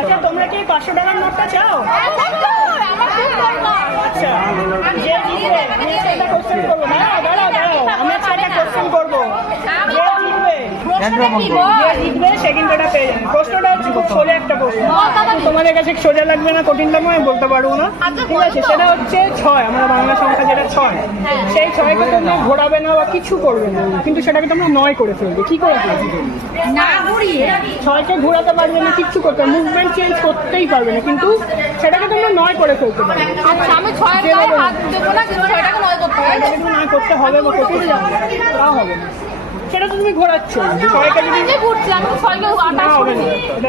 আচ্ছা তোমরা কি 500 টাকার নোটটা চাও? আচ্ছা যে জিতবে আমি একটা কোশ্চেন করবো। দাঁড়াও আমি একটা কোশ্চেন করবো। যে জিতবে সে কিন্তু এটা পেয়ে যাবে। প্রশ্নটা হচ্ছে খুব সোজা একটা প্রশ্ন, তোমাদের কাছে সোজা লাগবে না কঠিন লাগবে আমি বলতে পারবো না, ঠিক আছে? সেটা হচ্ছে 6, আমরা বাংলা সংখ্যা যেটা 6, সেই 6কে তোমরা ঘোরাবে না বা কিছু করবে না, কিন্তু সেটাকে তোমরা 9 করে ফেলবে। কি করে ফেলবে? না ঘুরিয়ে 6কে ঘোরাতে পারবে না, কিচ্ছু করতে মুভমেন্ট চেঞ্জ করতেই পারবে না, কিন্তু সেটাকে তোমরা 9 করে ফেলতে পারবে। আচ্ছা আমি 6 এর গায়ে হাত দেবো না, কিন্তু 6টাকে 9 করতে হবে। সেটাকে তুমি 9 করতে হবে বা করতে যাবে তা হবে না, সেটা তো তুমি ঘোরাচ্ছ। 6কে যদি আমি ঘুরছিলাম, আমি 6কে 28 হবে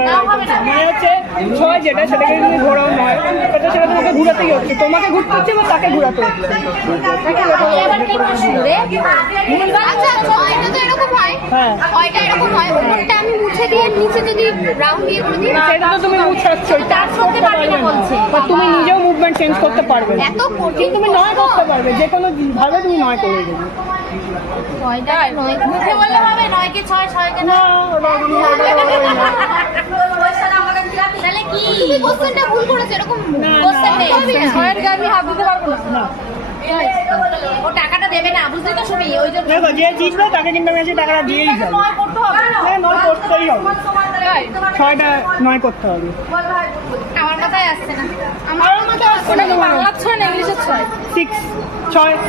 না, হবে না। মানে হচ্ছে 6 যেটা সেটাকে তুমি ঘোরাও 9, সেটা তোমাকে ঘুরাতেই হচ্ছে, তোমাকে ঘুরতে হচ্ছে বা তাকে ঘুরাতে হচ্ছে। এবার কি প্রশ্ন রে? আচ্ছা 6টা তো এরকম হয়, হ্যাঁ 6টা এরকম হয়, ওটা আমি মুছে দিয়ে নিচে যদি রাউন্ড দিয়ে করে দিই, সেটা তো তুমি মুছাচ্ছ, টাচ করতে পারবে না, বা তুমি নিজেও মুভমেন্ট চেঞ্জ করতে পারবে না। এত কঠিন তুমি 9 করতে পারবে, যে কোনো ভাবে তুমি 9 করে দেবে। 6টা 9 মুখে বললে হবে 9 কে 6 6 কে না ওটা হবে না। তাহলে কি তুমি কোশ্চেনটা ভুল করেছো, এরকম না, কোশ্চেন নেই। হবে না। 6 এর গায়ে আমি হাত দিতে পারবো না। না ও টাকাটা দেবে না, বুঝলি তো শুনি, ওই যে দেখো যে জিতবে তাকে কিন্তু আমি আজকে টাকাটা দিয়েই যাবো। 9 করতে হবে। হ্যাঁ 9 করতেই হবে, তাই? 6টা 9 করতে হবে। আমার কথাই আসছে না। আমার মাথায় আসছে না, বাংলার 6 না ইংলিশের 6? 6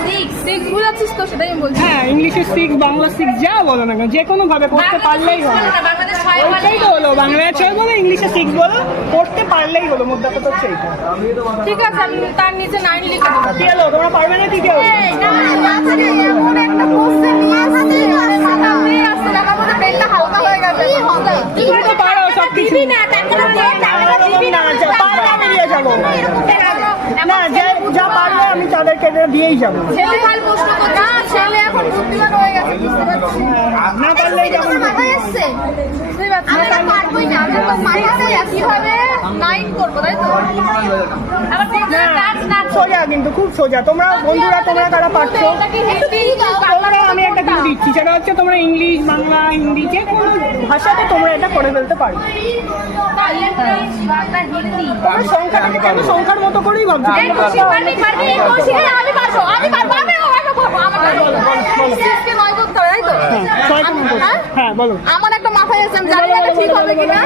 6 6 বুঝাচ্ছিস তো, সেটাই আমি বলছি। হ্যাঁ ইংলিশে 6 বাংলা 6 যা বলো না কেন, যে কোনো ভাবে করতে পারলেই হবে। বাংলাদেশ 6 ওইটাই তো হলো, বাংলায় 6 বলো ইংলিশে 6 বলো, করতে পারলেই হলো, মুদ্রা কথা হচ্ছে এইটা। ঠিক আছে, আমি তার নিচে 9 লিখে দেবো। কি হলো তোমরা পারবে না? কি কেউ না মাথায় এমন একটা কোশ্চেন নিয়ে আসছে, মাথা উড়ে আসছে, আমার মধ্যে পেনটা হালকা হয়ে গেছে। কি হবে? তুমি তো পারো সব কিছু। না টাকাটা দিয়ে টাকাটা দিবি না। পারলে আমি দিয়ে যাবো, না যা পারবে আমি তাদেরকে দিয়েই যাবো। ছেলে কাল প্রশ্ন করছে, না ছেলে এখন বুদ্ধিমান হয়ে গেছে, বুঝতে পারছি। না পারলেই যাবো। মাথায় আসছে, বুঝতে পারছি। আমি তো পারবোই না, আমি তো মাথায় কিভাবে 9 করবো, তাই তো? আবার না সোজা, কিন্তু খুব সোজা। তোমরা বন্ধুরা তোমরা কারা পারছো, এটাকে হেঁটে দাও। তোমরা আমি একটা কিছু দিচ্ছি, সেটা হচ্ছে তোমরা ইংলিশ বাংলা হিন্দি যে কোনো ভাষাতে তোমরা এটা করে ফেলতে পারো। বাংলা হিন্দি তোমরা সংখ্যাটাকে কেন সংখ্যার মতো করেই ভাবছো। আমি পারবো। হ্যাঁ বলো। আমার একটা মাথায় আছে, আমি জানি না এটা ঠিক হবে কিনা।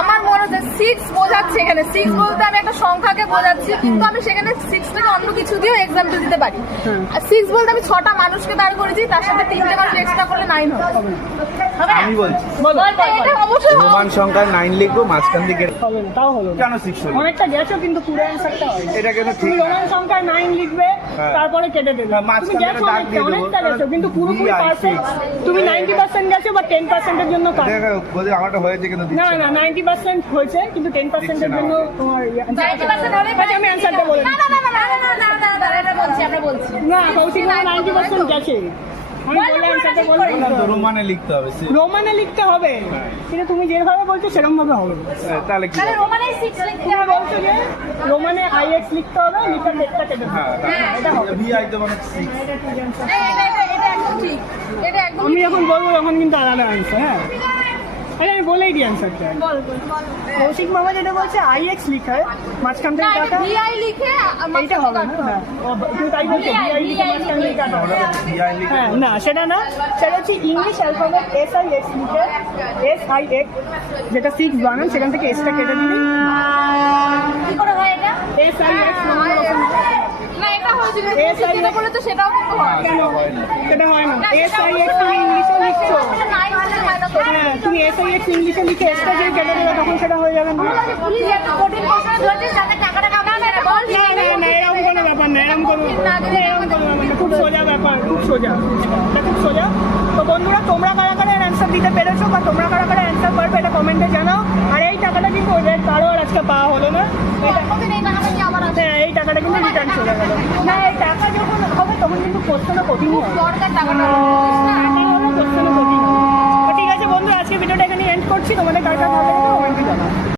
আমার মনে হচ্ছে 6 বোঝাচ্ছে, এখানে 6 বলতে আমি একটা সংখ্যাকে বোঝাচ্ছি, কিন্তু আমি সেখানে 6 থেকে অন্য কিছু দিয়েও এক্সাম্পল দিতে পারি। আর 6 বলতে আমি 6টা মানুষকে দাঁড় করেছি, তার সাথে 3টে মানুষ এক্সট্রা করলে 9 হবে। আমি বলছি এটা অবশ্যই হবে। রোমান সংখ্যায় 9 লিখবো, মাঝখান দিকে হবে না, তাও হলো না। কেন 6 হলো? অনেকটা গেছো, কিন্তু পুরো অ্যান্সারটা হয়। এটা কিন্তু ঠিক তুমি না। রোমান সংখ্যায় 9 লিখবে, হ্যাঁ। তারপরে কেটে দেবে। হ্যাঁ, তুমি মাঝখানে গেছো দাগ দিয়ে দেবো। অনেকটা গেছো, কিন্তু পুরোপুরি VI6 পারফেক্ট। তুমি 90% গেছো বা 10% এর জন্য কাট। দেখো বলে আমারটা হয়েছে কিন্তু না দিচ্ছে না 90% হয়েছে, কিন্তু 10% এর জন্য তোমার answer- 90% হবে, আচ্ছা আমি অ্যান্সারটা বলে না দিচ্ছি। না না না না না না না, এটা বলছি, আমরা বলছি। না কৌশিক 90% গেছে, আমি বলে অ্যান্সারটা বলে না, তো রোমানে লিখতে হবে রোমানে লিখতে হবে, কিন্তু তুমি যেভাবে বলছো সেরকম ভাবে হবে না। তাহলে কি তাহলে হবে? রোমানে 6 লিখতে তুমি হবে। বলছো যে রোমানে IX লিখতে হবে, লিখার ডেটটা কেটে দেবে। হ্যাঁ এটা হবে। VI তো মানে 6 এটা একদম ঠিক, এটা একদম আমি যখন বলবো তখন কিন্তু আলাদা অ্যান্সার। হ্যাঁ আরে আমি বলেই দিই অ্যান্সারটা। বল। কৌশিক মামা যেটা বলছে IX লিখায় মাঝখান না থেকে এটা কাটা, VI লিখে এইটা হবে না। হ্যাঁ তুমি তাই বলছো VI লিখে মাঝখান থেকে কাটা। VI লিখে হ্যাঁ না সেটা না, সেটা হচ্ছে ইংলিশ অ্যালফাবেট SIX লিখে SIX যেটা 6 বানান, সেখান থেকে এসটা কেটে দিবি। কি করে হয় এটা? SIX নামের রকম না এটা হয়েছিল, SIX যেটা বলে তো সেটাও কিন্তু হয়। কেন সেটা হয় না? SIX তুমি ইংলিশে লিখছো, এটা 9 হলে হয় না তো। হ্যাঁ তুমি SIX ইংলিশে লিখে এসটা যে কেটে দেবে তখন সেটা হয়ে যাবে না। প্লিজ একটা কঠিন প্রশ্ন ধরছিস, যাতে টাকাটা কাম না এটা বল। না না না এরকম কোনো ব্যাপার না, এরকম কোনো খুব সোজা ব্যাপার, খুব সোজা, এটা খুব সোজা। তো বন্ধুরা তোমরা কারা কারা অ্যান্সার দিতে পেরেছো বা তোমরা কারা কারা অ্যান্সার পারবে এটা কমেন্টে জানাও। আর এই টাকাটা কিন্তু ওদের কারো আর আজকে পাওয়া হলো না, ওকে নেই টাকাটা কি আমার আছে? হ্যাঁ এই টাকাটা কিন্তু রিটার্ন চলে গেল না। এই টাকা যখন হবে তখন কিন্তু কোশ্চেনও কঠিন হবে, দরকার টাকাটা। টাকা হলো কোশ্চেনও কঠিন হবে। তো ঠিক আছে বন্ধুরা, আজকে ভিডিওটা এখানে এন্ড করছি। তোমাদের কার কার ভালো লাগে কমেন্টে জানাও।